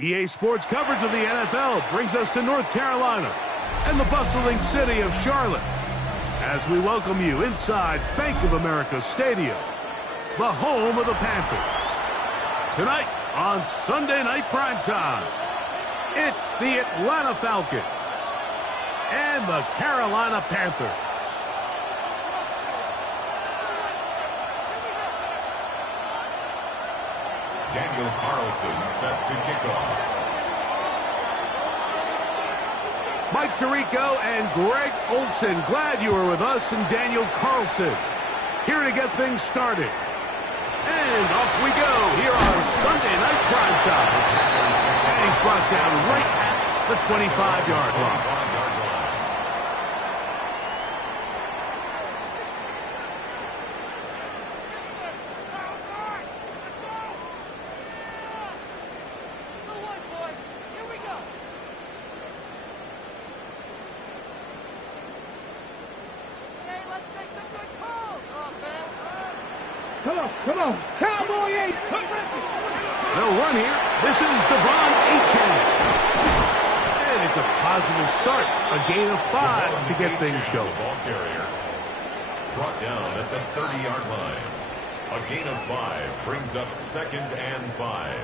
EA Sports coverage of the NFL brings us to North Carolina and the bustling city of Charlotte as we welcome you inside Bank of America Stadium, the home of the Panthers. Tonight on Sunday Night Primetime, it's the Atlanta Falcons and the Carolina Panthers. Daniel Carlson set to kick off. Mike Tirico and Greg Olson, glad you were with us, and Daniel Carlson here to get things started. And off we go here on Sunday Night Primetime. And he's brought down right at the 25-yard line. Come on, Cowboy 8. They'll run here. This is Devon Achane. And it's a positive start. A gain of 5 to get things going. Ball carrier brought down at the 30-yard line. A gain of 5 brings up 2nd and 5.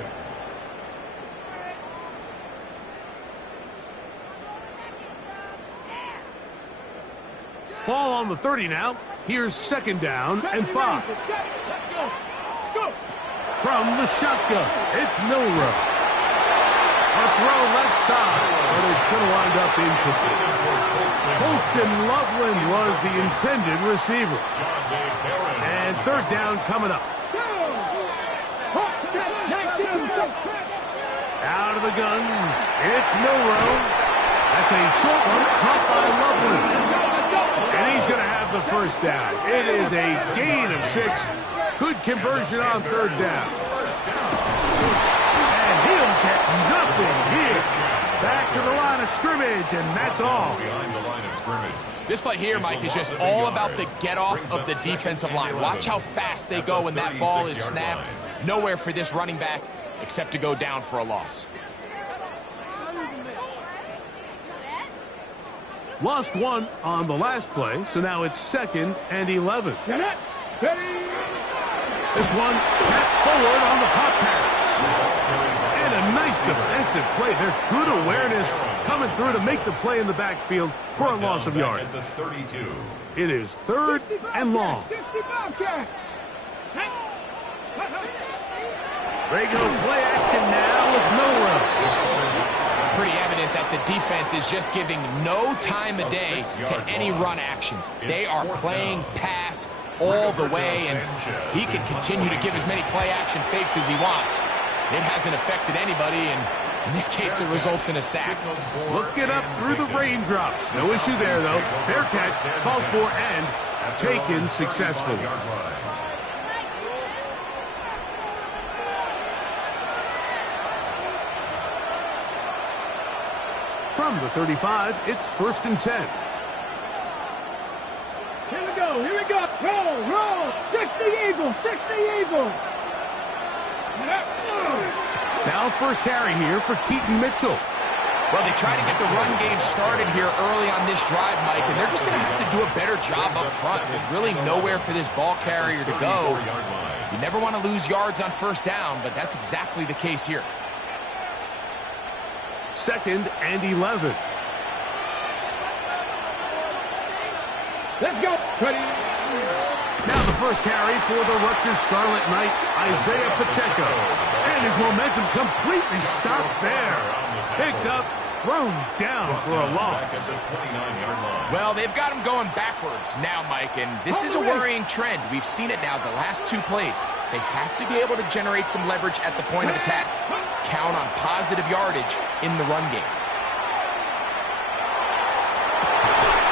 Ball on the 30 now. Here's 2nd down and 5. From the shotgun, it's Milrow. A throw left side, but it's going to wind up incomplete. Colston Loveland was the intended receiver. And 3rd down coming up. Out of the gun, it's Milrow. That's a short one caught by Loveland. And he's going to have the 1st down. It is a gain of 6. Good conversion on 3rd down. And he'll get nothing here. Back to the line of scrimmage, and that's all. Behind the line of scrimmage. This play here, Mike, is just all about the get-off of the defensive line. Watch how fast they go when that ball is snapped. Nowhere for this running back except to go down for a loss. Lost 1 on the last play, so now it's 2nd and 11. This one tapped forward on the pop pass. And a nice defensive play. They're good awareness coming through to make the play in the backfield for a loss of yard. At the 32. It is 3rd and long. Regular play action now with Milrow. Pretty evident that the defense is just giving no time of day to any run actions. They are playing pass all the way, and he can continue to give as many play-action fakes as he wants. It hasn't affected anybody, and in this case, it results in a sack. Looking up through the raindrops. No issue there, though. Fair catch, called for, and taken successfully. From the 35, it's 1st and 10. Here we go. Roll. 60 Eagles. Now 1st carry here for Keaton Mitchell. Well, they try to get the run game started here early on this drive, Mike, and they're just going to have to do a better job up front. There's really nowhere for this ball carrier to go. You never want to lose yards on 1st down, but that's exactly the case here. 2nd and 11. Let's go. Ready. Now the 1st carry for the Rutgers Scarlet Knight, Isaiah Pacheco. And his momentum completely stopped there. Picked up, thrown down for a loss. Well, they've got him going backwards now, Mike, and this is a worrying trend. We've seen it now the last 2 plays. They have to be able to generate some leverage at the point of attack. Count on positive yardage in the run game.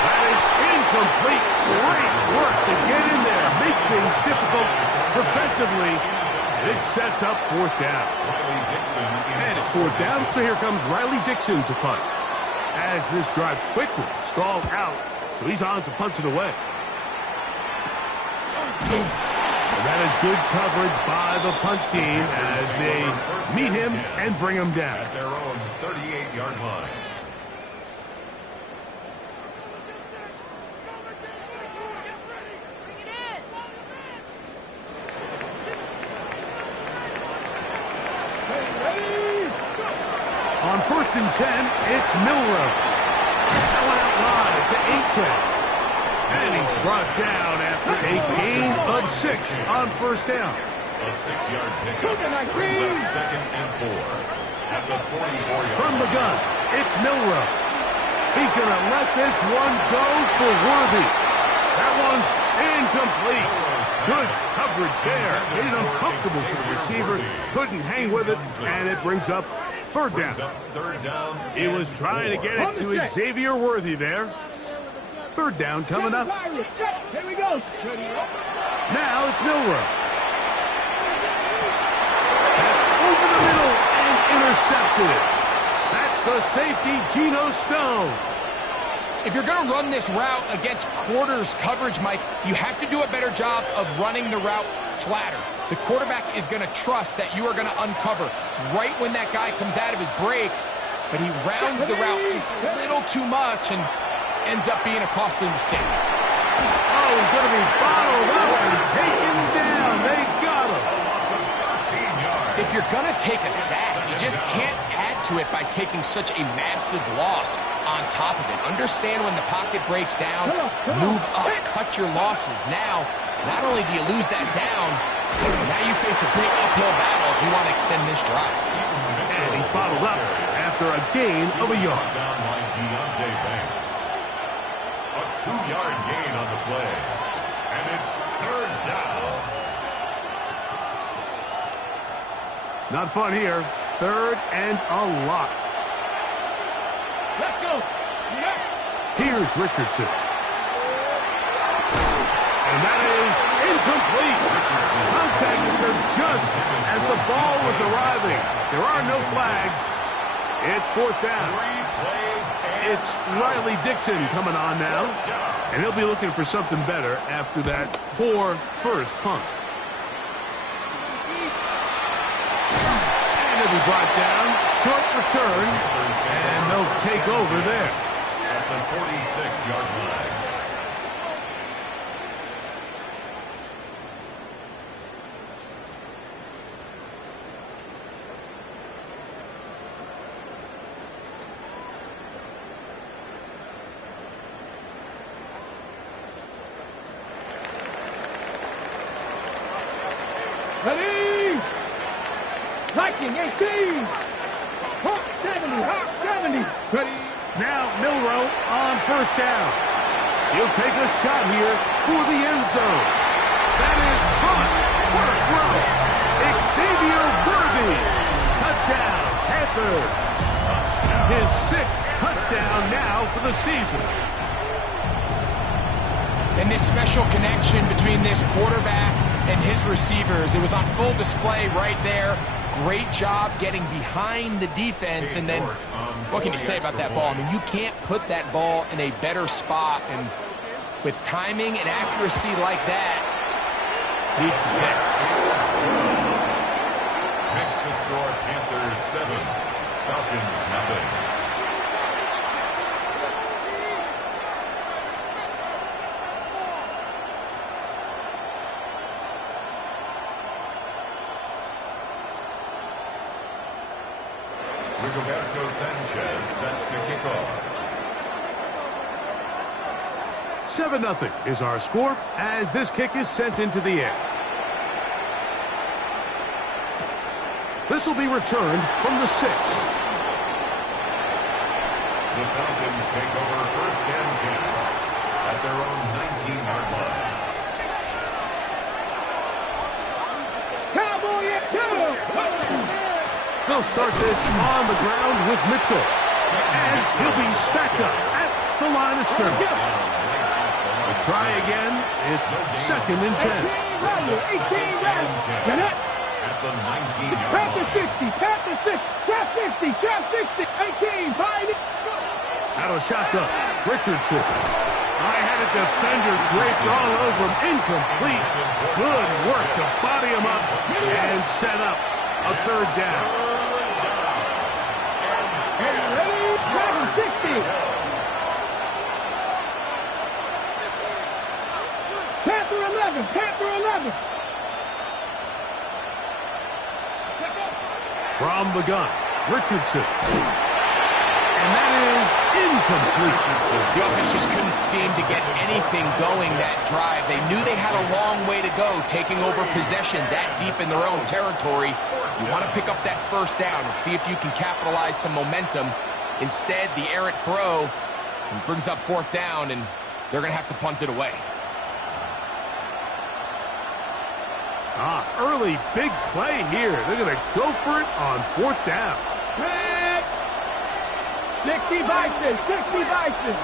That is incomplete. Great work to get in there, make things difficult defensively. And it sets up 4th down. And it's 4th down, so here comes Riley Dixon to punt. As this drive quickly stalled out, so he's on to punt it away. That is good coverage by the punt team as they meet him and bring him down. At their own 38-yard line. On 1st and 10, it's Milrow. That one out wide to Achek. And he's brought down after a gain of 6 on 1st down. A 6-yard pickup brings up 2nd and 4. At the 44-yard From the gun, it's Milrow. He's going to let this one go for Worthy. That one's incomplete. Good coverage there. Made it uncomfortable for the receiver. Couldn't hang with it, and it brings up 3rd down. He was trying to get it to Xavier Worthy there. 3rd down coming up. Here we go. Now it's Milrow. That's over the middle and intercepted. That's the safety, Geno Stone. If you're going to run this route against quarters coverage, Mike, you have to do a better job of running the route flatter. The quarterback is going to trust that you are going to uncover right when that guy comes out of his break, but he rounds the route just a little too much and ends up being a costly mistake. Oh, he's going to be bottled up and taken down. They got him. If you're going to take a sack, you just can't add to it by taking such a massive loss on top of it. Understand when the pocket breaks down, move up, cut your losses. Now, not only do you lose that down, now you face a big uphill battle if you want to extend this drive. And he's bottled up after a gain of a yard. Down by Deontay Banks. A 2-yard gain on the play. And it's 3rd down. Not fun here. 3rd and a lot. Let's go. Yeah. Here's Richardson. And that is incomplete. Contact occurred just as the ball was arriving. There are no flags. It's 4th down. It's Riley Dixon coming on now. And he'll be looking for something better after that poor first punt. And he'll be brought down. Short return. And they'll take over there. At the 46-yard line. Ready? Liking 18. Hawk 70. Hawk 70. Ready? Now Milrow on 1st down. He'll take a shot here for the end zone. That is caught. What a throw. Xavier Worthy. Touchdown, Panthers. His 6th touchdown now for the season. And this special connection between this quarterback and his receivers, it was on full display right there. Great job getting behind the defense. And then, what can you say about that ball? I mean, you can't put that ball in a better spot. And with timing and accuracy like that, leads to 6. Makes the score Panthers 7, Falcons nothing. Rigoberto Sanchez set to kick off. 7-0 is our score as this kick is sent into the air. This will be returned from the 6. The Falcons take over 1st and 10 at their own 19-yard line. Cowboy at 2. They'll start this on the ground with Mitchell. And he'll be stacked up at the line of scrimmage. A try again. It's 2nd and 10. 18 right. At the 19-yard Panther line. 60. Panther 60. Trap 60. Trap 60. 18. 5. Out of shotgun. Richardson. I had a defender draped all over him. Incomplete. Good work to body him up and set up a third down. Ready? 60. Panther 11. Panther 11. From the gun, Richardson. And that is incomplete. The offense just couldn't seem to get anything going that drive. They knew they had a long way to go, taking over possession that deep in their own territory. You want to pick up that first down and see if you can capitalize some momentum. Instead, the errant throw brings up fourth down, and they're going to have to punt it away. Early big play here. They're going to go for it on fourth down. 60 Bison, 60 Bison.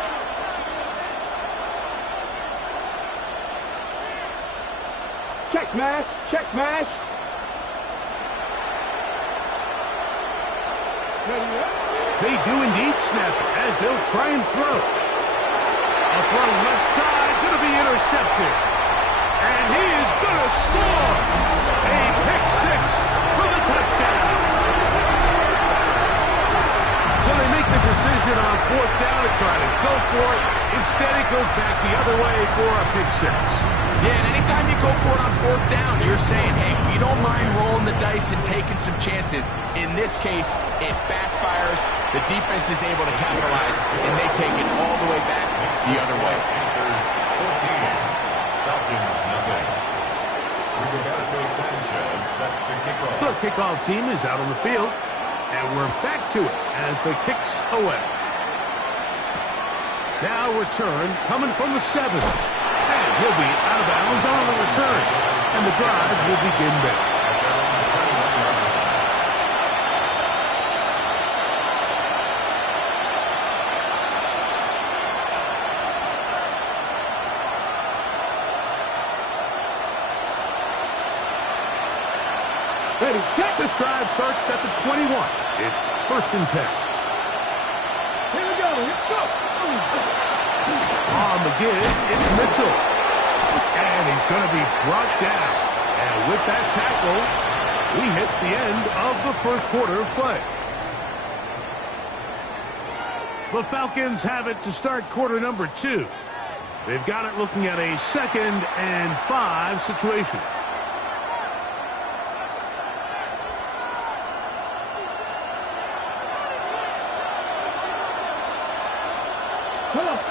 Check smash, check smash. They do indeed snap it as they'll try and throw. A throw left side, going to be intercepted. And he is going to score. A pick six for the touchdown. So they make the decision on fourth down to try to go for it. Instead, it goes back the other way for a pick six. Yeah, and anytime you go for it on fourth down, you're saying, hey, we don't mind rolling the dice and taking some chances. In this case, it backfires. The defense is able to capitalize, and they take it all the way back the other way. Falcons, nothing. Roberto Sanchez set to kick off. The kickoff team is out on the field, and we're back to it as the kicks away. Now return coming from the 7. And he'll be out of bounds on the return, and the drive will begin there. Ready, check. This drive starts at the 21. It's 1st and 10. Here we go, let's go. On the give, it's Mitchell. And he's going to be brought down. And with that tackle, we hit the end of the first quarter of play. The Falcons have it to start quarter number 2. They've got it looking at a 2nd and 5 situation.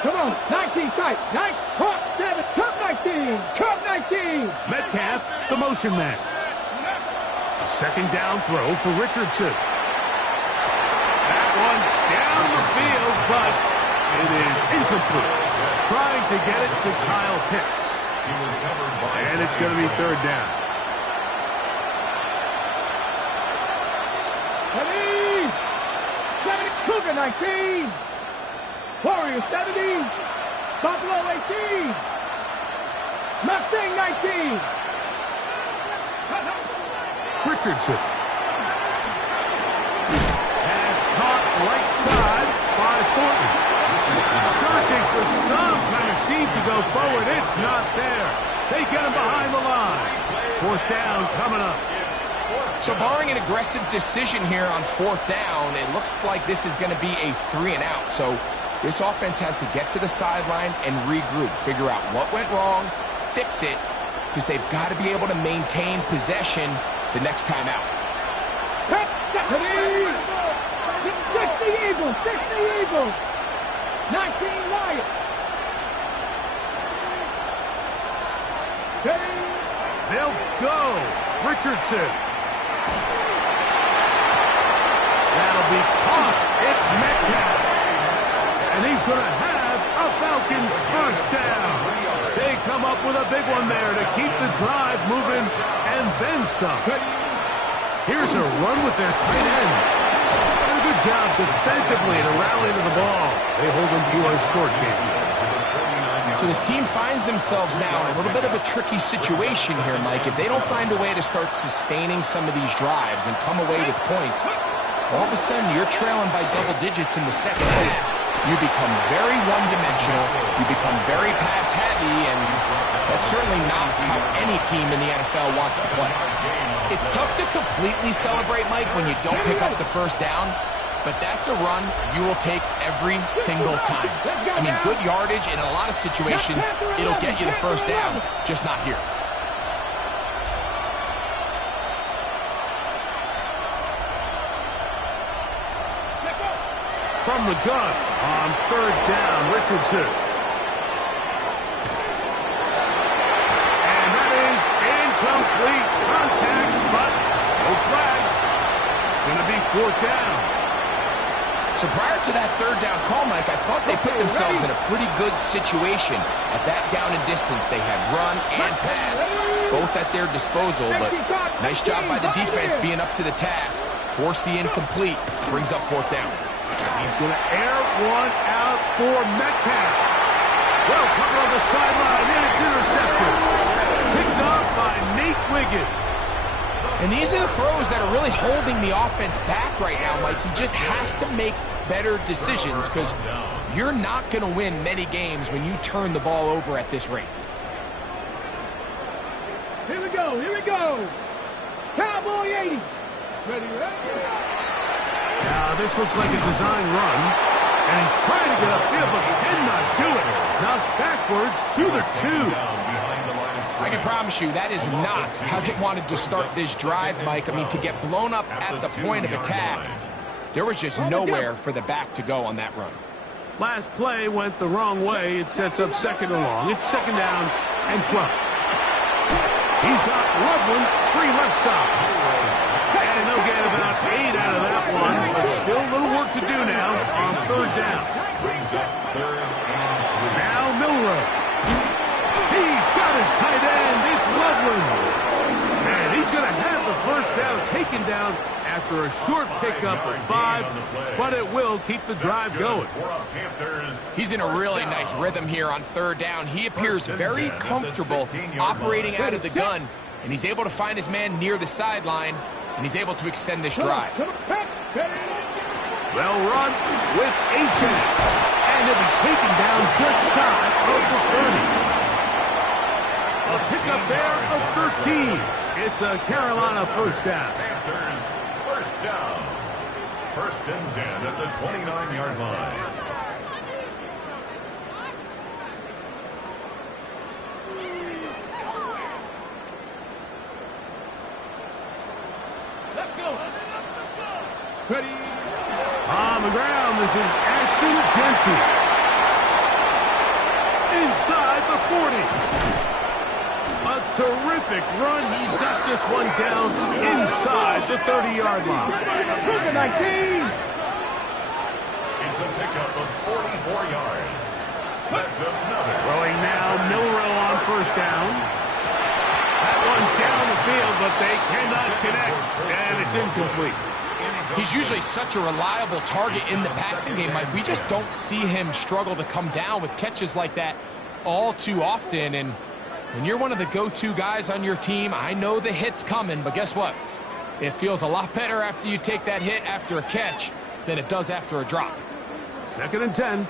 Come on, 19 tight, 9, hot, 7, cup 19, cup 19. Metcalf, the motion man. A 2nd down throw for Richardson. That one down the field, but it is incomplete. Trying to get it to Kyle Pitts. And it's going to be 3rd down. Ready, 70, Cougar 19. Warrior 70, Buffalo 18, Mustang 19. Richardson has caught right side by Thornton. Searching for some kind of seed to go forward. It's not there. They get him behind the line. 4th down coming up. So barring an aggressive decision here on 4th down, it looks like this is going to be a 3 and out. So this offense has to get to the sideline and regroup, figure out what went wrong, fix it, because they've got to be able to maintain possession the next time out. 60 Eagles, 60 Eagles, 19 Lions. They'll go. Richardson. That'll be caught. It's Metcalf. And he's going to have a Falcons 1st down. They come up with a big one there to keep the drive moving and then some. Here's a run with their tight end. And a good job defensively to rally to the ball. They hold them to a short game. So this team finds themselves now in a little bit of a tricky situation here, Mike. If they don't find a way to start sustaining some of these drives and come away with points, all of a sudden you're trailing by double digits in the 2nd half. you become very one-dimensional, you become very pass-heavy, and that's certainly not how any team in the NFL wants to play. It's tough to completely celebrate, Mike, when you don't pick up the first down, but that's a run you will take every single time. I mean, good yardage in a lot of situations, it'll get you the first down, just not here. From the gun on third down, Richardson. And that is incomplete contact, but no flags. It's going to be fourth down. So prior to that third down call, Mike, I thought they put themselves in a pretty good situation. At that down and distance, they had run and pass, both at their disposal, but nice job by the defense being up to the task. Forced the incomplete, brings up fourth down. He's going to air one out for Metcalf. Well, cover on the sideline, and it's intercepted. Picked up by Nate Wiggins. And these are the throws that are really holding the offense back right now, Mike. He just has to make better decisions because you're not going to win many games when you turn the ball over at this rate. Here we go, here we go. Cowboy 80. Ready, ready. Now, this looks like a design run, and he's trying to get upfield, but cannot do it. Knocked backwards to the 2. I can promise you that is not how they wanted to start this drive, Mike. I mean, to get blown up at the point of attack, there was just nowhere for the back to go on that run. Last play went the wrong way. It sets up second and long. It's second down and 12. He's got Loveland free left side. And they'll get about 8 out of that one, but still a little work to do now on third down. Now Milroe. He's got his tight end. It's Loveland. And he's going to have the first down taken down after a short pickup of 5, but it will keep the drive going. He's in a really nice rhythm here on third down. He appears very comfortable operating out of the gun, and he's able to find his man near the sideline, and he's able to extend this drive. Well run with H.N. And he'll be taken down just shy of the 30. A pickup there of 13. It's a Carolina first down. Panthers first down. First and 10 at the 29-yard line. Ready. On the ground, this is Ashton Genty. Inside the 40. A terrific run. He's got this one down inside the 30-yard line. Number 19. It's a pickup of 44 yards. That's another. Throwing now, Milroe on first down. That one down the field, but they cannot connect, and it's incomplete. He's usually such a reliable target in the passing game, Mike. We just don't see him struggle to come down with catches like that all too often. And when you're one of the go-to guys on your team, I know the hit's coming, but guess what? It feels a lot better after you take that hit after a catch than it does after a drop. Second and 10.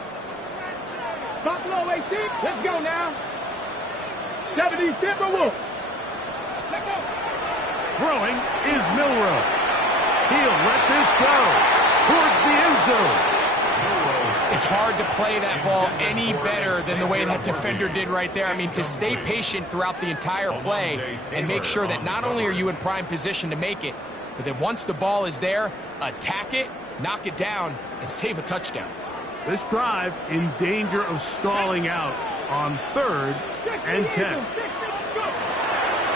Buffalo 18. Let's go now. 70 Timberwolves. Let's go. Throwing is Milroe. He'll let this go towards the end zone. It's hard to play that ball any better than the way that defender did right there. I mean, to stay patient throughout the entire play and make sure that not only are you in prime position to make it, but that once the ball is there, attack it, knock it down, and save a touchdown. This drive in danger of stalling out on third and 10.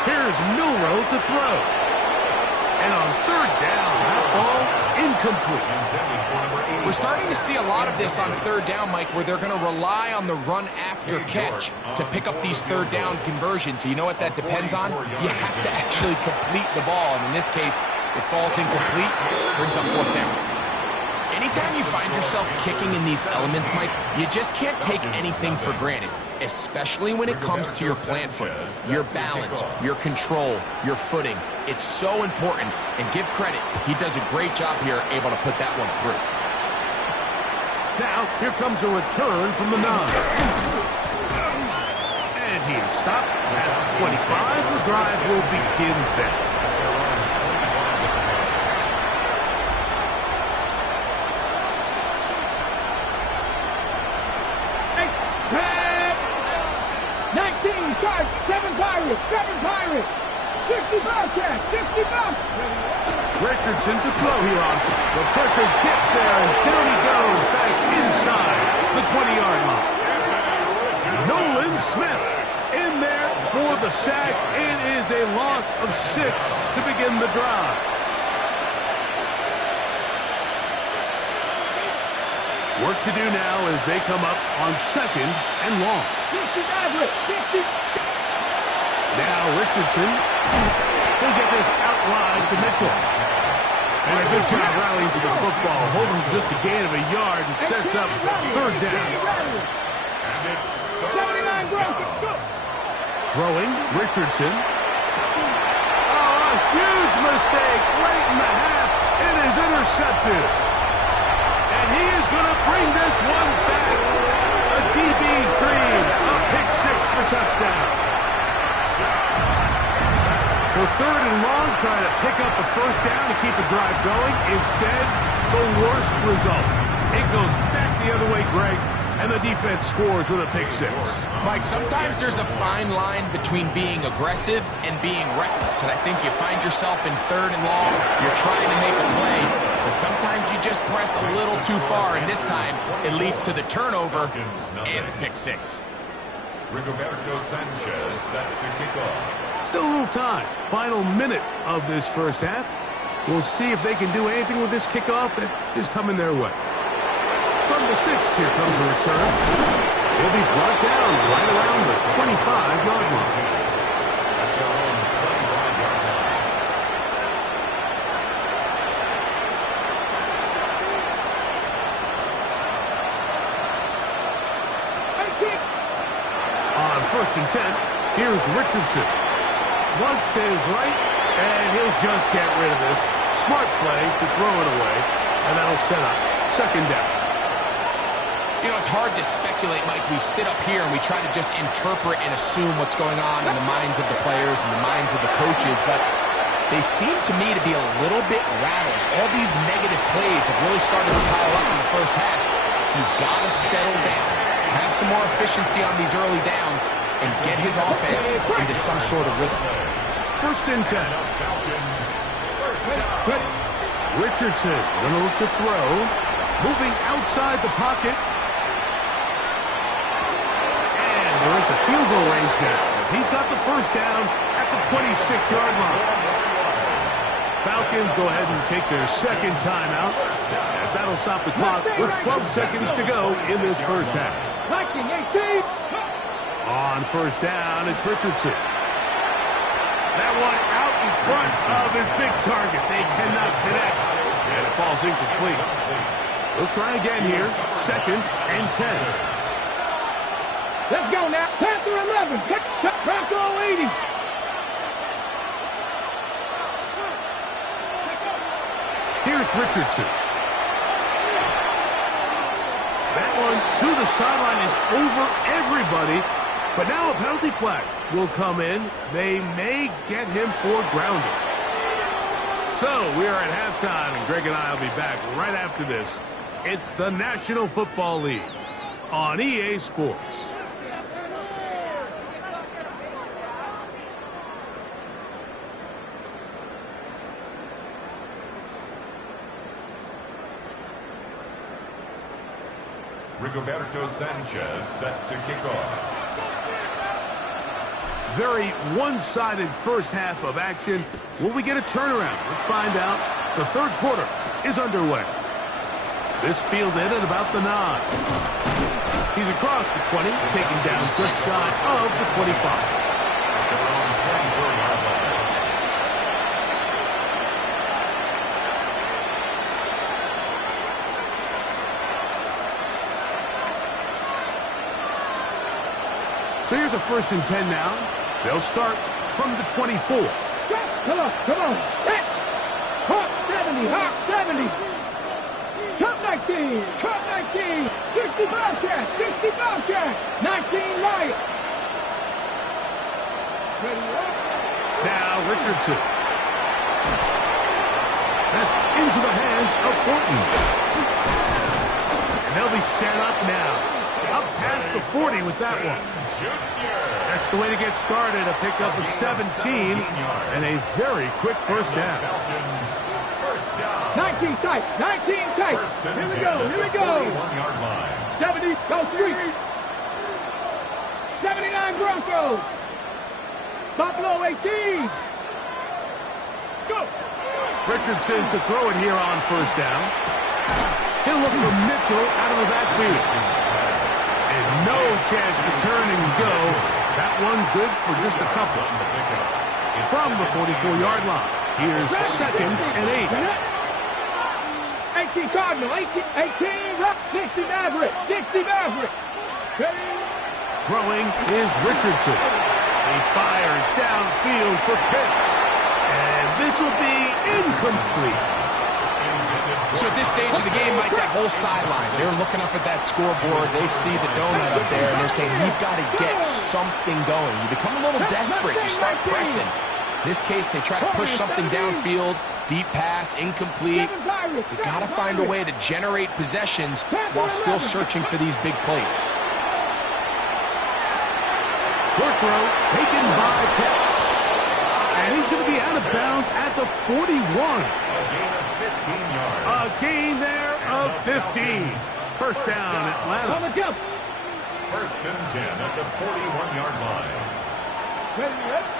Here's Milroe to throw. And on third down, that ball incomplete. We're starting to see a lot of this on third down, Mike, where they're going to rely on the run after catch to pick up these third down conversions. You know what that depends on? You have to actually complete the ball. And in this case, it falls incomplete, brings up fourth down. Anytime you find yourself kicking in these elements, Mike, you just can't take anything for granted, especially when it comes to your plant foot, your balance, your control, your footing. It's so important, and give credit. He does a great job here, able to put that one through. Now, here comes a return from the 9. And he is stopped at 25. The drive will begin then. Charge, 7 Pirates, 60 Bobcats, 60 Bobcats. Richardson to throw here on. The pressure gets there, and down he goes back inside the 20-yard line. Nolan Smith in there for the sack. It is a loss of 6 to begin the drive. Work to do now as they come up on 2nd and long. 60 Maverick, 60. Now Richardson will get this outline to Mitchell. And a good job rallying to the football. Holding just a gain of a yard and sets up 3rd down. 79 Broncos. Throwing Richardson. Oh, a huge mistake late in the half. It is intercepted. And he is going to bring this one back. A DB's dream. A pick 6 for touchdown. So 3rd and long, trying to pick up a 1st down to keep the drive going. Instead, the worst result. It goes back the other way, Greg, and the defense scores with a pick 6. Mike, sometimes there's a fine line between being aggressive and being reckless. And I think you find yourself in 3rd and long, you're trying to make a play, but sometimes you just press a little too far, and this time it leads to the turnover and the pick 6. Rigoberto Sanchez set to kick off. Still a little time. Final minute of this first half. We'll see if they can do anything with this kickoff that is coming their way. From the 6, here comes a return. He'll be brought down right around the 25-yard line. On 1st and 10, here's Richardson. Flush to his right, and he'll just get rid of this. Smart play to throw it away, and that'll set up 2nd down. You know, it's hard to speculate, Mike. We sit up here and we try to just interpret and assume what's going on in the minds of the players and the minds of the coaches, but they seem to me to be a little bit rattled. All these negative plays have really started to pile up in the first half. He's got to settle down, have some more efficiency on these early downs, and get his offense into some sort of rhythm. 1st and 10. Richardson going to look to throw. Moving outside the pocket. And they're into field goal range now. He's got the 1st down at the 26-yard line. Falcons go ahead and take their 2nd timeout, as that'll stop the clock with 12 seconds to go in this first half. On 1st down, it's Richardson. That one out in front of his big target. They cannot connect, and it falls incomplete. We'll try again here. 2nd and 10. Let's go now. Panther 11. Bronco 80. Here's Richardson. That one to the sideline is over everybody. But now a penalty flag will come in. They may get him for grounding. So we are at halftime, and Greg and I will be back right after this. It's the National Football League on EA Sports. Rigoberto Sanchez set to kick off. Very one-sided first half of action. Will we get a turnaround? Let's find out. The 3rd quarter is underway. This fielded at about the 9. He's across the 20, taken down just shy of the 25. So here's a 1st and 10 now. They'll start from the 24. Come on. Hit. Hawk 70. Hawk 70. Come 19. Cup 19. 60 Bobcat. 60 Bobcat. 19 Lion. Ready up. Now Richardson. That's into the hands of Thornton. And they'll be set up now. Up past the 40 with that one. That's the way to get started. A pickup of 17 and a very quick first down. 19 tight. 19 tight. Here we go. Here we go. 70. Go 3. 79 Broncos. Buffalo 18. Let's go. Richardson to throw it here on first down. He'll look for Mitchell out of the backfield. And no chance to turn and go. That one good for just a couple. From the 44-yard line. Here's second and 8. 18 Cardinal. 18 60 Maverick. 60 Maverick. Throwing is Richardson. He fires downfield for Pitts. And this will be incomplete. So at this stage of the game, Mike, that whole sideline, they're looking up at that scoreboard. They see the donut up there, and they're saying, we've got to get something going. You become a little desperate. You start pressing. In this case, they try to push something downfield. Deep pass, incomplete. They got to find a way to generate possessions while still searching for these big plays. Short throw taken by Pitts. And he's going to be out of bounds at the 41. A gain there of 15. First down, Atlanta. First and 10 at the 41-yard line.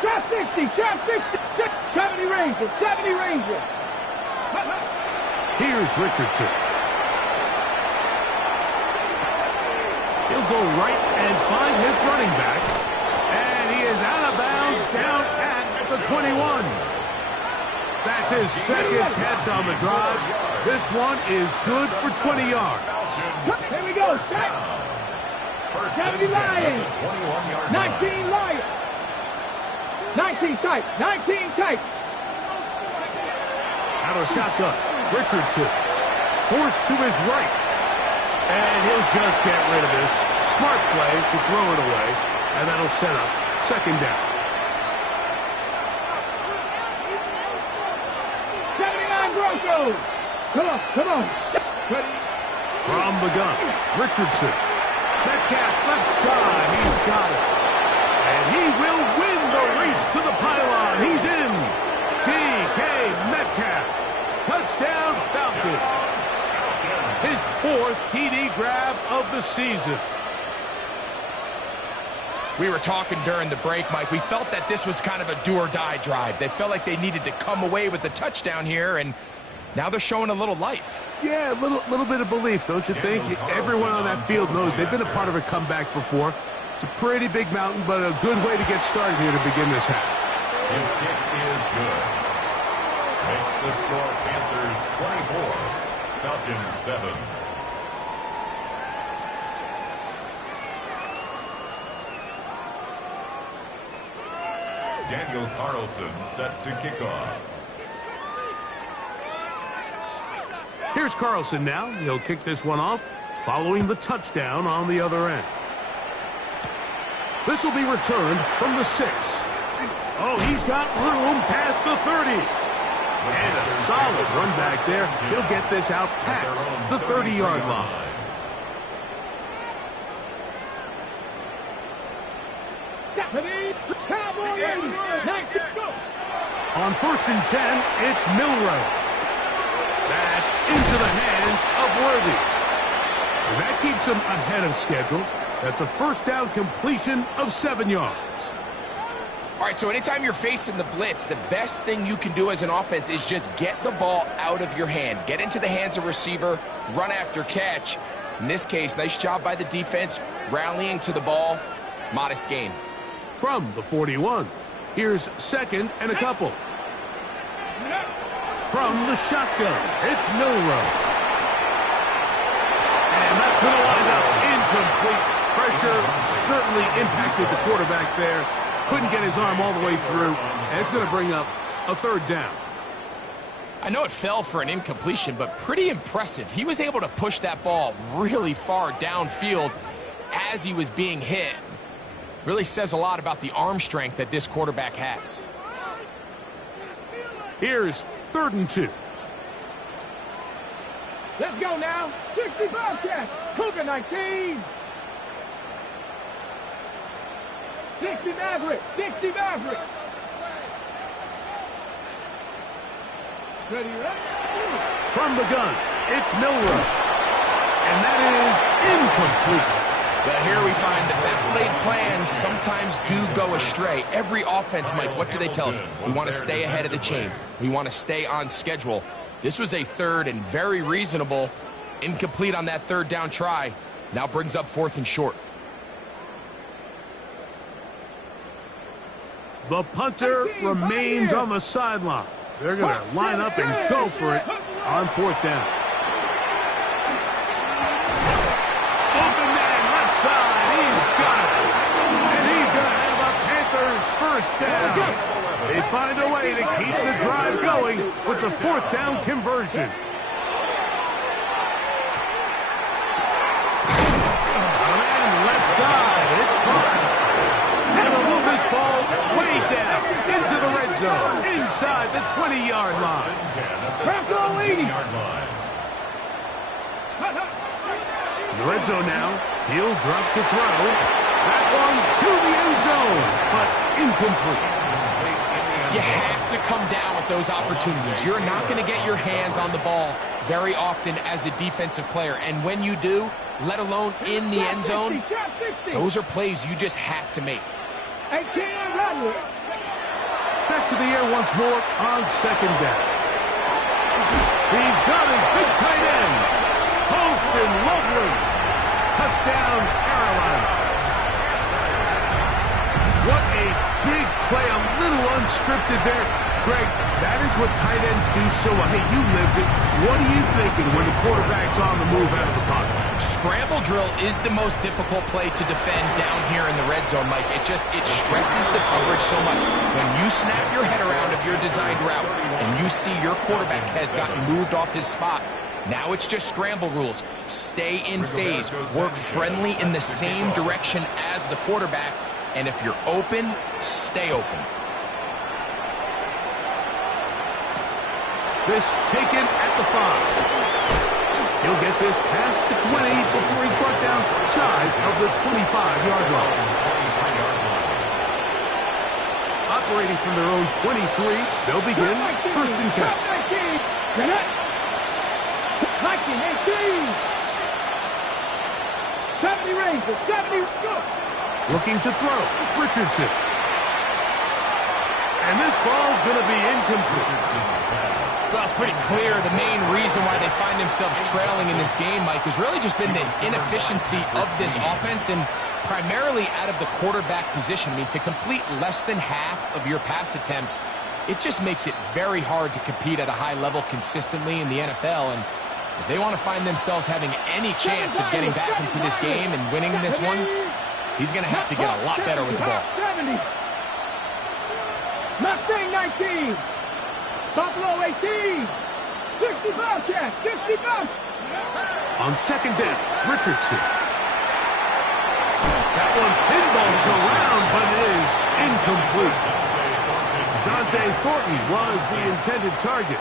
Trap 60, trap 60, 70 Rangers, 70 Rangers. Here's Richardson. He'll go right and find his running back. And he is out of bounds down at the 21. That's his second catch on the drive. This one is good for 20 yards. Here we go, set. 70 Lions. 19 Lions. 19 tight. 19 tight. Out of shotgun. Richardson forced to his right. And he'll just get rid of this. Smart play to throw it away. And that'll set up second down. 79 Broncos. Come on, come on. From the gun, Richardson. Metcalf left side. He's got it. And he will win the race to the pylon. He's in. DK Metcalf. Touchdown, Falcons. His fourth TD grab of the season. We were talking during the break, Mike. We felt that this was kind of a do-or-die drive. They felt like they needed to come away with the touchdown here, and now they're showing a little life. Yeah, a little bit of belief, don't you think? Everyone on that field knows they've been a part of a comeback before. It's a pretty big mountain, but a good way to get started here to begin this half. His kick is good. Makes the score Panthers 24, Falcons 7. Daniel Carlson set to kick off. Here's Carlson now. He'll kick this one off, following the touchdown on the other end. This will be returned from the 6. Oh, he's got room past the 30. And a solid run back there. He'll get this out past the 30-yard line. On first and 10, it's Milroe. That's into the hands of Worthy. And that keeps him ahead of schedule. That's a first down completion of 7 yards. All right, so anytime you're facing the blitz, the best thing you can do as an offense is just get the ball out of your hand. Get into the hands of receiver, run after catch. In this case, nice job by the defense, rallying to the ball. Modest gain. From the 41, here's second and a couple. From the shotgun, it's Milroe. And that's going to wind up incomplete. Pressure certainly impacted the quarterback there. Couldn't get his arm all the way through, and it's going to bring up a third down. I know it fell for an incompletion, but pretty impressive. He was able to push that ball really far downfield as he was being hit. Really says a lot about the arm strength that this quarterback has. Here's 3rd and 2. Let's go now. 65 catch. Cougar 19. 60 Maverick. 60 Maverick. Ready, ready. From the gun, it's Milroe. And that is incomplete. But here we find the best laid plans sometimes do go astray. Every offense, Mike, what do they tell us? We want to stay ahead of the chains. We want to stay on schedule. This was a 3rd and very reasonable. Incomplete on that 3rd down try. Now brings up 4th and short. The punter remains on the sideline. They're going to line up and go for it on 4th down. Open man, left side. He's got it. And he's going to have a Panthers 1st down. They find a way to keep the drive going with the 4th down conversion. A man left side. It's caught. And he'll move this ball way down into the red zone, inside the 20-yard line. In the red zone now, he'll drop to throw. That one to the end zone, but incomplete. You have to come down with those opportunities. You're not going to get your hands on the ball very often as a defensive player. And when you do, let alone in the end zone, those are plays you just have to make. Back to the air once more on 2nd down. He's got his big tight end. Holston Lovely. Touchdown, Carolina. What a big play, a little unscripted there. Greg, that is what tight ends do so well. Hey, you lived it. What are you thinking when the quarterback's on the move out of the pocket? Scramble drill is the most difficult play to defend down here in the red zone, Mike. It stresses the coverage so much. When you snap your head around of your designed route and you see your quarterback has gotten moved off his spot, now it's just scramble rules. Stay in phase. Work friendly in the same direction as the quarterback. And if you're open, stay open. This taken at the 5. He'll get this past the 20 before he's brought down shy of the 25-yard line. Operating from their own 23, they'll begin 1st and 10. 19, 70 Rangers, 70 score. Looking to throw, Richardson. And this ball's going to be incomplete. Well, it's pretty clear the main reason why they find themselves trailing in this game, Mike, has really just been the inefficiency of this offense and primarily out of the quarterback position. I mean, to complete less than half of your pass attempts, it just makes it very hard to compete at a high level consistently in the NFL. And if they want to find themselves having any chance of getting back into this game and winning this one, he's going to have to get a lot better with the ball. Mustang 19. Buffalo 18. 65 catch. 65. On 2nd down, Richardson. That one pinballs around, but it is incomplete. Dante Thornton was the intended target.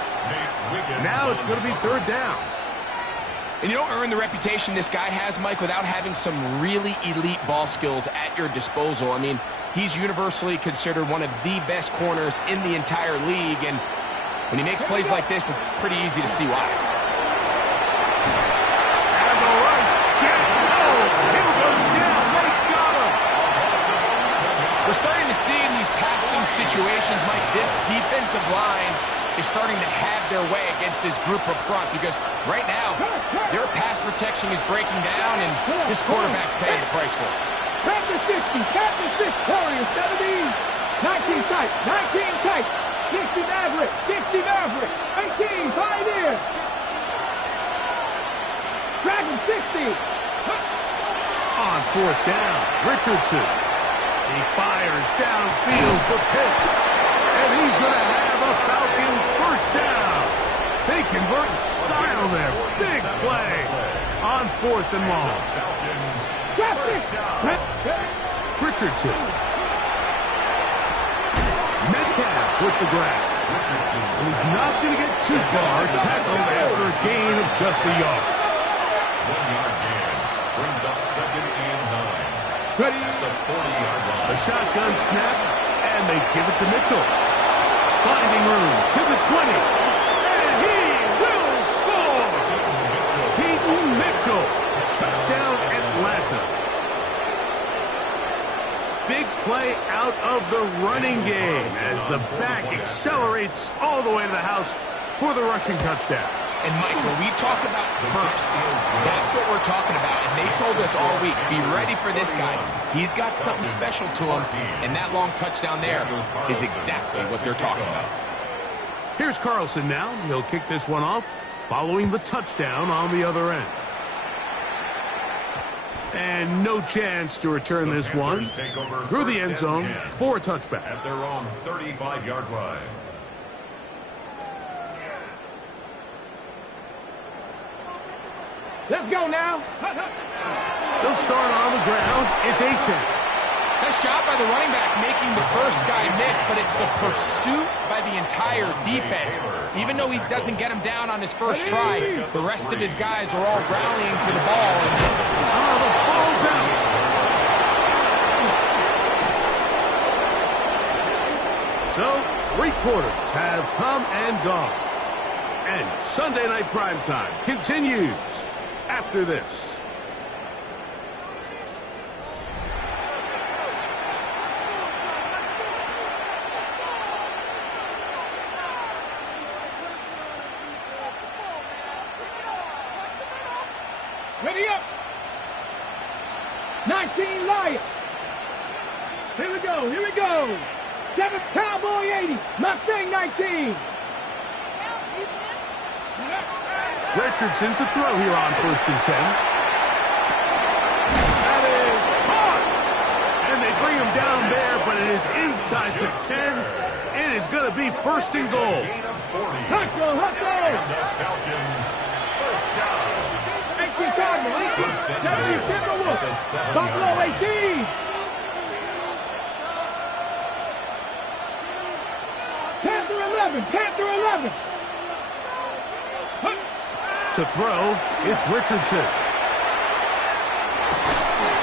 Now it's going to be 3rd down. And you don't earn the reputation this guy has, Mike, without having some really elite ball skills at your disposal. I mean, he's universally considered one of the best corners in the entire league, and when he makes plays like this, it's pretty easy to see why. And the rush gets home. He'll go down. They got him. We're starting to see in these passing situations, Mike, this defensive line is starting to have their way against this group up front because right now, their pass protection is breaking down, and this quarterback's paying the price for it. Captain 60, Captain 6, Warriors 17, 19 tight, 19 tight, 60 Maverick, 60 Maverick, 18 Pioneer, Dragon 60. On 4th down, Richardson. He fires downfield for Pitts, and he's going to have a Falcons 1st down. They convert in style there. Big play on 4th and long. Richardson. Metcalf with the grab. And he's not going to get too far. Tackled after a gain of just a yard. 1-yard gain brings up 2nd and 9. Ready. At the 40-yard line. A shotgun snap, and they give it to Mitchell. Finding room to the 20. And he will score! Peyton Mitchell. Touchdown, Atlanta. Big play out of the running game as the back accelerates all the way to the house for the rushing touchdown. And, Michael, we talk about burst. That's what we're talking about. And they told us all week, be ready for this guy. He's got something special to him. And that long touchdown there is exactly what they're talking about. Here's Carlson now. He'll kick this one off following the touchdown on the other end. And no chance to return this one through the end zone for a touchback. At their own 35-yard line. Let's go now. They'll start on the ground. It's A-10. Nice job by the running back making the first guy miss, but it's the pursuit by the entire defense. Even though he doesn't get him down on his first try, the rest of his guys are all rallying to the ball. Oh, the ball's out. So, 3 quarters have come and gone. And Sunday Night Primetime continues after this. Ready up. 19 Lions. Here we go. Here we go. 7 Cowboy 80. Mustang 19. Richardson to throw here on 1st and 10. That is caught. And they bring him down there, but it is inside the 10. It is going to be 1st and goal. Hustle, hustle. The Falcons first down. 18 Cardinals. 70 Timberwolves. Buffalo 18. Panther 11. Panther 11. To throw, it's Richardson.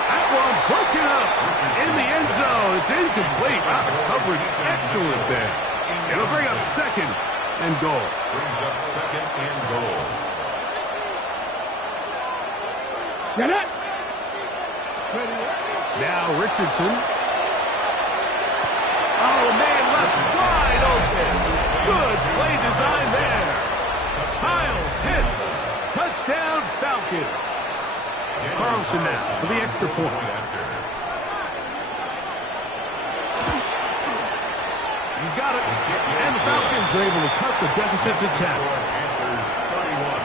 That one broken up in the end zone. It's incomplete. Wow, the coverage excellent there. It'll bring up 2nd and goal. Brings up 2nd and goal. Get it. Now Richardson. Oh, man, left wide open. Good play design there. Kyle Pitts. Touchdown, Falcons. Carlson now for the extra point. He's got it. And the Falcons are able to cut the deficit to 10. Panthers 31.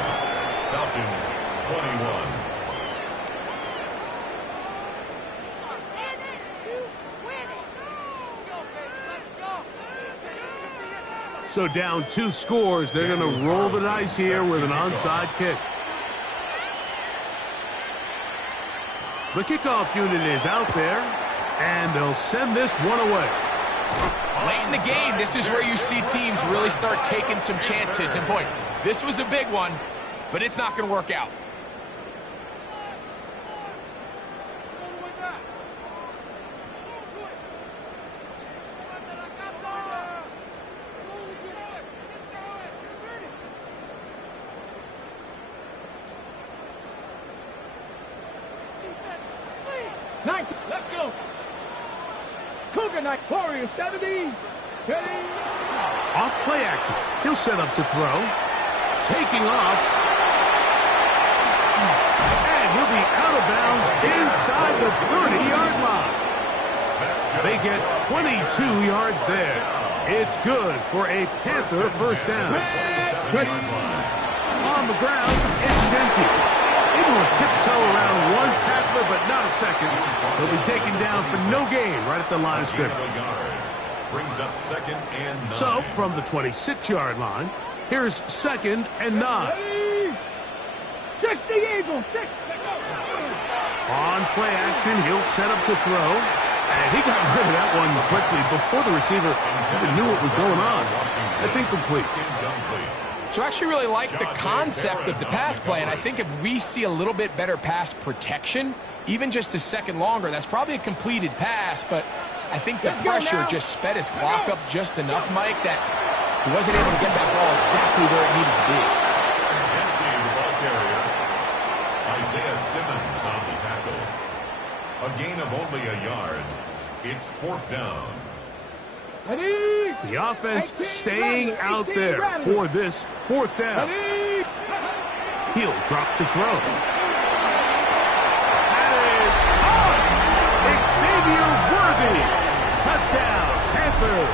Falcons 21. So down 2 scores. They're going to roll the dice here with an onside kick. The kickoff unit is out there, and they'll send this one away. Late in the game, this is where you see teams really start taking some chances. And boy, this was a big one, but it's not going to work out. Let's go. Cougar Night Warriors 70. Ready. Off play action. He'll set up to throw. Taking off. And he'll be out of bounds inside the 30-yard line. They get 22 yards there. It's good for a Panther first down. On the ground, it's Genty. Able to tiptoe around one tackler, but not a second. He'll be taken down for no gain right at the line of scrimmage. Brings up 2nd and 9. So, from the 26-yard line, Here's 2nd and 9. 60 Eagles. On play action, he'll set up to throw. And he got rid of that one quickly before the receiver even knew what was going on. That's incomplete. So I actually really like the concept of the pass play, and I think if we see a little bit better pass protection, even just a second longer, that's probably a completed pass, but I think the pressure just sped his clock up just enough, Mike, that he wasn't able to get that ball exactly where it needed to be. The ball carrier, Isaiah Simmons on the tackle. A gain of only a yard. It's 4th down. The offense staying out there for this 4th down. He'll drop to throw. That is Xavier Worthy. Touchdown, Panthers.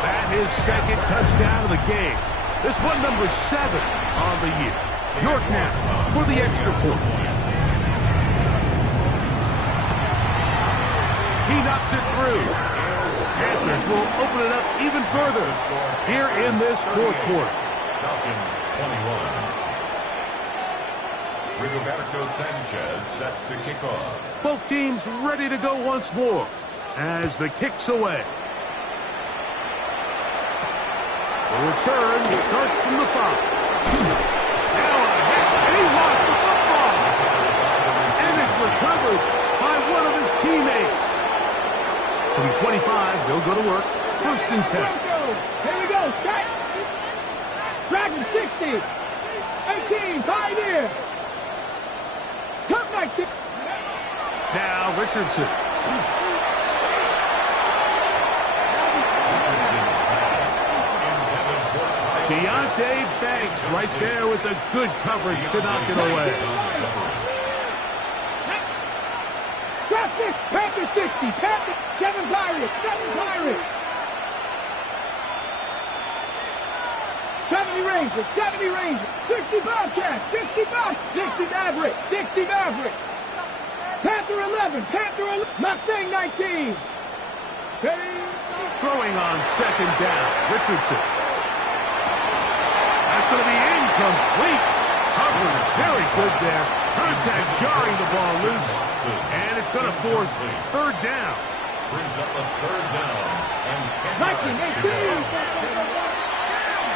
That is 2nd touchdown of the game. This one number 7 on the year. York now for the extra point. He knocks it through. Panthers will open it up even further here in this 4th quarter. Falcons 21. Rigoberto Sanchez set to kick off. Both teams ready to go once more as the kick's away. The return starts from the 5. Now a hit, and he lost the football. And it's recovered by one of his teammates. From 25, they'll go to work. 1st and 10. Here we go. Set. Dragon 60. 18. Pioneer. Top 19. Now Richardson. Deontay Banks right there with the good coverage to knock it away. Panther 60. Panther 7 Pirates. 7 Pirates. 70 Rangers. 70 Rangers. 60 Bobcats. 60 Bobcats. 60 Maverick. 60 Maverick. Panther 11. Panther 11. Mustang 19. Throwing on 2nd down. Richardson. That's going to be incomplete. Covered very good there. Contact jarring the ball loose. And it's going to force 3rd down. Brings up a 3rd down and 10 yards to go.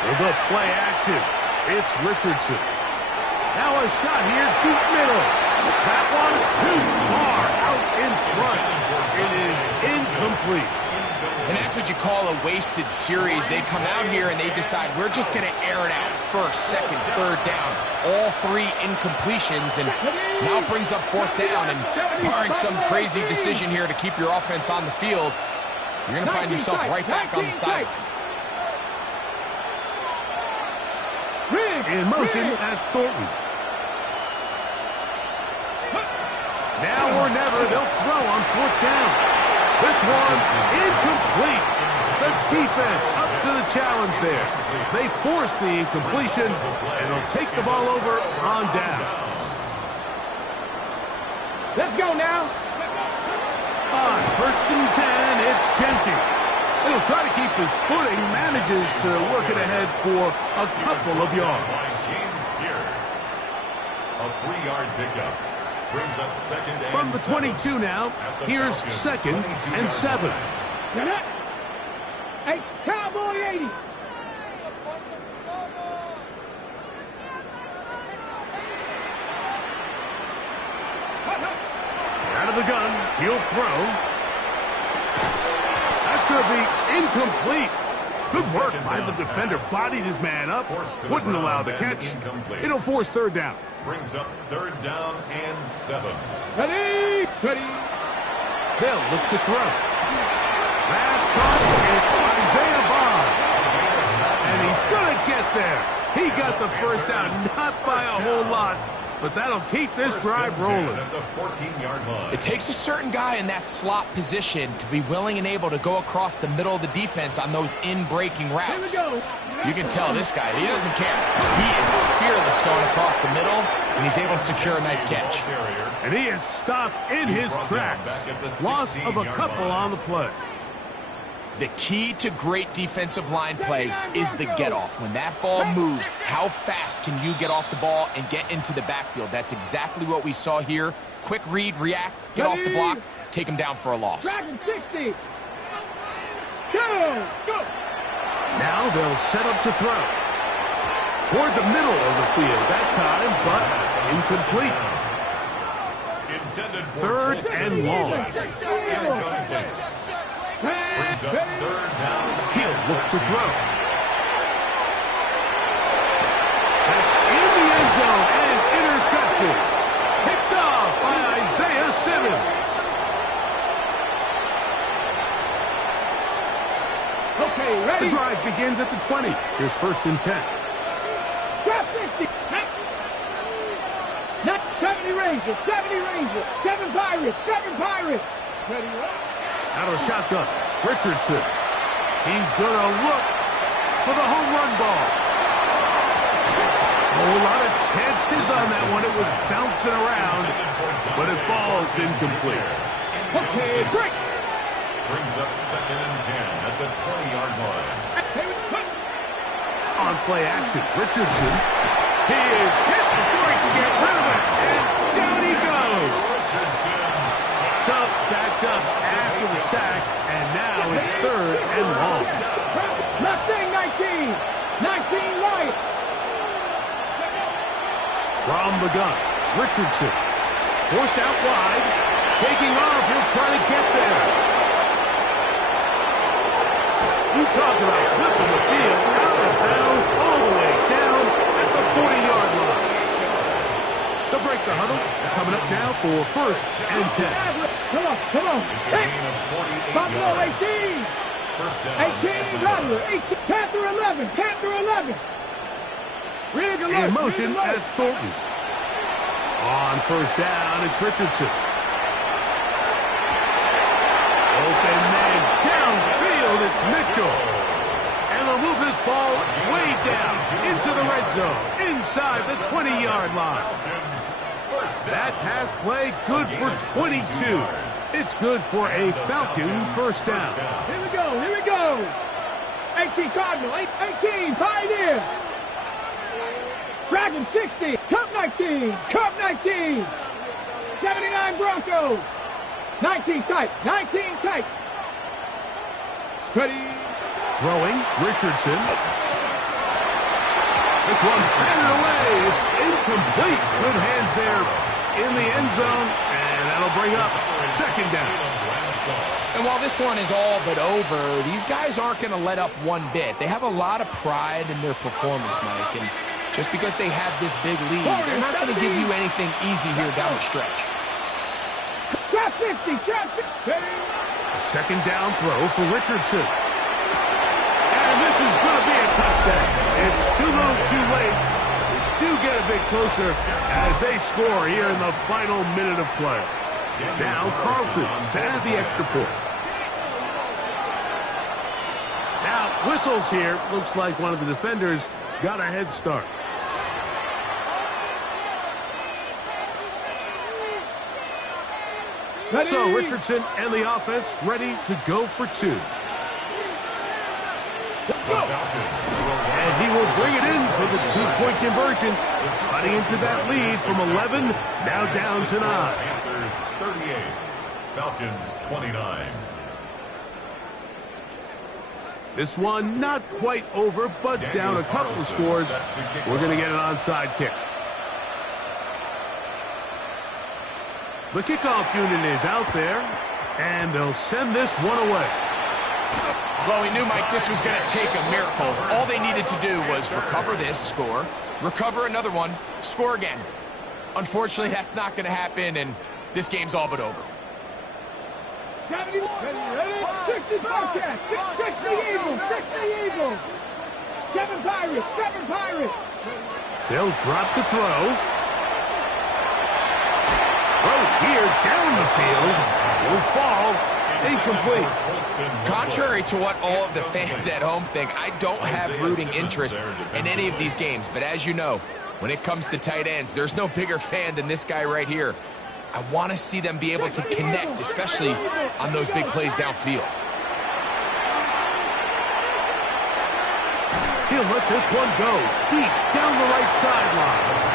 With the play action, it's Richardson. Now a shot here, deep middle. That one too far out in front. It is incomplete. And that's what you call a wasted series. They come out here and they decide, we're just going to air it out. 1st, 2nd, 3rd down. All 3 incompletions, and now it brings up 4th down. And barring some crazy decision here to keep your offense on the field, you're going to find yourself right back on the sideline. In motion, that's Thornton. Now or never, they'll throw on 4th down. This one's incomplete. The defense up to the challenge there. They force the incompletion, and they'll take the ball over on down. Let's go now. On 1st and 10, it's Genty. He'll try to keep his footing, manages to work it ahead for a couple of yards. James Pierce. A 3-yard pickup. Brings up 2nd and From the 22 7. now, here's 2nd and 7. Hey, Cowboy 80. Out of the gun, he'll throw. That's going to be incomplete. Good work by the defender. Bodied his man up. Wouldn't allow the catch. It'll force 3rd down. Brings up 3rd down and 7. Ready. They'll look to throw. That's caught. It's Isaiah Bond. And he's going to get there. He got the 1st down, not by a whole lot, but that'll keep this drive rolling. At the 14-yard line. It takes a certain guy in that slot position to be willing and able to go across the middle of the defense on those in-breaking routes. You can tell this guy, he doesn't care. He is fearless going across the middle, and he's able to secure a nice catch. And he is stopped in his tracks. Loss of a couple on the play. The key to great defensive line play is the get-off. When that ball moves, how fast can you get off the ball and get into the backfield? That's exactly what we saw here. Quick read, react, get off the block, take him down for a loss. Dragon 60. Go. Now they'll set up to throw. Toward the middle of the field that time, but incomplete. Intended for Third and long. Brings up third down. He'll look to throw. That's in the end zone and intercepted. Picked off by Isaiah Simmons. Okay, ready? The drive begins at the 20. Here's first and 10. Drop 50. 70 Rangers. 7 Pirates. Ready, Out of shotgun. Richardson. He's going to look for the home run ball. A whole lot of chances on that one. It was bouncing around, but it falls incomplete. Okay, break. Brings up second and 10 at the 20-yard line. On play action, Richardson. He is hit before he can get rid of it, and down he goes. Chubb's backed up after the sack, and now it's third and long. Left thing, 19 right. From the gun, Richardson. Forced out wide. Taking off, he'll try to get there. You talk about flipping the field, out of bounds, all the way down at the 40-yard line. They'll break the huddle. Coming up now for first and 10. Come on. It's a gain of 48 Buffalo yards. 18. First down. 18, Rattler, 18. Panther 11. Rig alert. In motion as Thornton. On first down, it's Richardson. Open man downfield, it's Mitchell. And they'll move this ball way down into the red zone, inside the 20-yard line. That pass play good for 22. It's good for a Falcon first down. Here we go. 18 Cardinal, 18 Pioneer. Dragon 60, Cup 19. 79 Broncos. 19 tight. Ready. Throwing, Richardson. This one batted away. It's incomplete. Good hands there in the end zone, and that'll bring up second down. And while this one is all but over, these guys aren't going to let up one bit. They have a lot of pride in their performance, Mike, and just because they have this big lead, they're not going to give you anything easy here down the stretch. Trap 50. A second down throw for Richardson. And this is going to be a touchdown. It's too little too late. They do get a bit closer as they score here in the final minute of play. Now Carlson to add the extra point. Now whistles here. Looks like one of the defenders got a head start. Ready. So Richardson and the offense ready to go for two. And he will bring it in for the two-point conversion. Cutting into that lead from 11, now down to 9. Panthers 38, Falcons 29. This one not quite over, but down a couple of scores. We're going to get an onside kick. The kickoff unit is out there, and they'll send this one away. Well, we knew, Mike, this was going to take a miracle. All they needed to do was recover this, score, recover another one, score again. Unfortunately, that's not going to happen, and this game's all but over. 71. Ready? 60 Bobcats. 60 Eagles. 7 Pirates. They'll drop to throw. Throw here down the field. Will fall. Incomplete. Contrary to what all of the fans at home think, I don't have rooting interest in any of these games. But as you know, when it comes to tight ends, there's no bigger fan than this guy right here. I want to see them be able to connect, especially on those big plays downfield. He'll let this one go deep down the right sideline.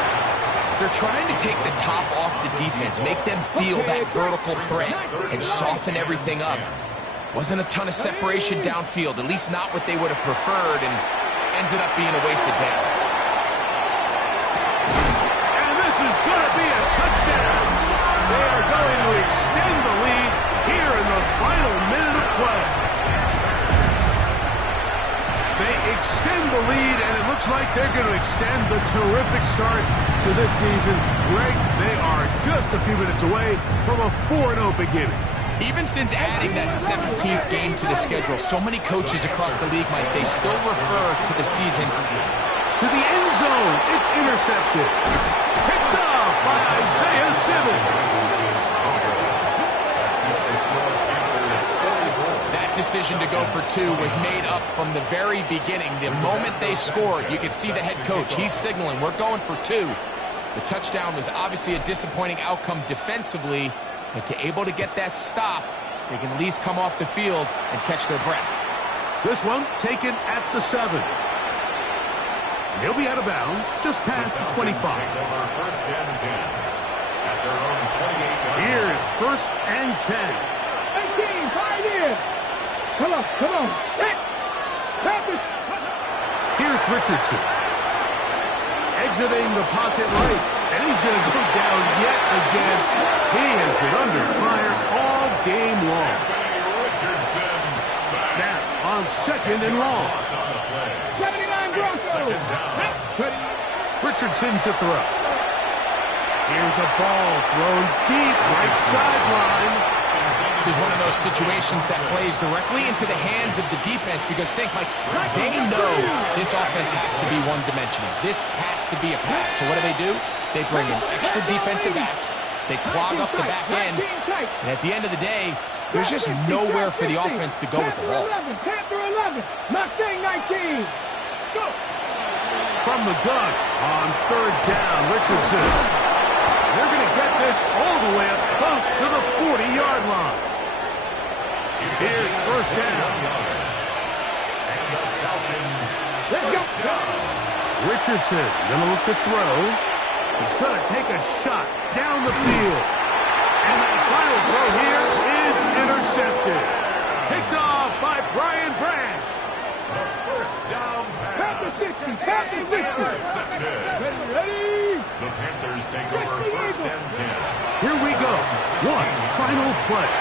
They're trying to take the top off the defense, make them feel that vertical threat, and soften everything up. Wasn't a ton of separation downfield, at least not what they would have preferred, and ends it up being a wasted down. And this is going to be a touchdown. They are going to extend the lead here in the final minute of play. They extend the lead, and it looks like they're going to extend the terrific start to this season. Greg, they are just a few minutes away from a 4-0 beginning. Even since adding that 17th game to the schedule, so many coaches across the league, Mike, they still refer to the season. To the end zone, it's intercepted. Picked off by Isaiah Simmons. That decision to go for 2 was made up from the very beginning. The moment they scored, you could see the head coach. He's signaling, we're going for 2. The touchdown was obviously a disappointing outcome defensively, but to able to get that stop, they can at least come off the field and catch their breath. This one taken at the 7. And he'll be out of bounds just past the 25. Here's 1st and 10. 18, 5 here. Come on, come on. Here's Richardson. Exiting the pocket right. And he's going to go down yet again. He has been under fire all game long. That's on 2nd and long. 79 Broncos. Richardson to throw. Here's a ball thrown deep right sideline. This is one of those situations that plays directly into the hands of the defense because think, like, they know this offense has to be one-dimensional. This has to be a pass. So what do? They bring in extra defensive backs. They clog up the back end. And at the end of the day, there's just nowhere for the offense to go with the ball. Panther 11, Mustang 19. Go. From the gun on 3rd down, Richardson. They're going to get this all the way up close to the 40-yard line. Here's 1st down. And the Falcons Let's go. Richardson going to look to throw. He's going to take a shot down the field. And that final throw here is intercepted. Picked off by Brian Branch. The 1st down Panther pass. 60, Panther 60. Intercepted. Ready? The Panthers take over 1st and 10. Here we go. One final play.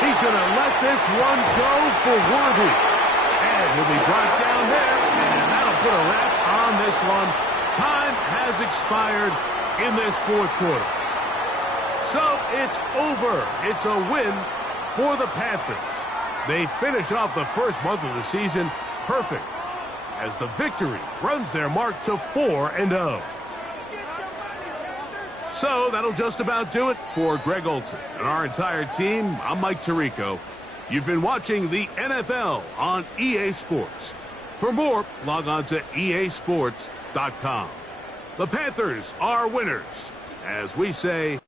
He's going to let this one go for Worthy. And he'll be brought down there, and that'll put a wrap on this one. Time has expired in this 4th quarter. So it's over. It's a win for the Panthers. They finish off the first month of the season perfect as the victory runs their mark to 4-0. So that'll just about do it for Greg Olson and our entire team. I'm Mike Tirico. You've been watching the NFL on EA Sports. For more, log on to easports.com. The Panthers are winners, as we say.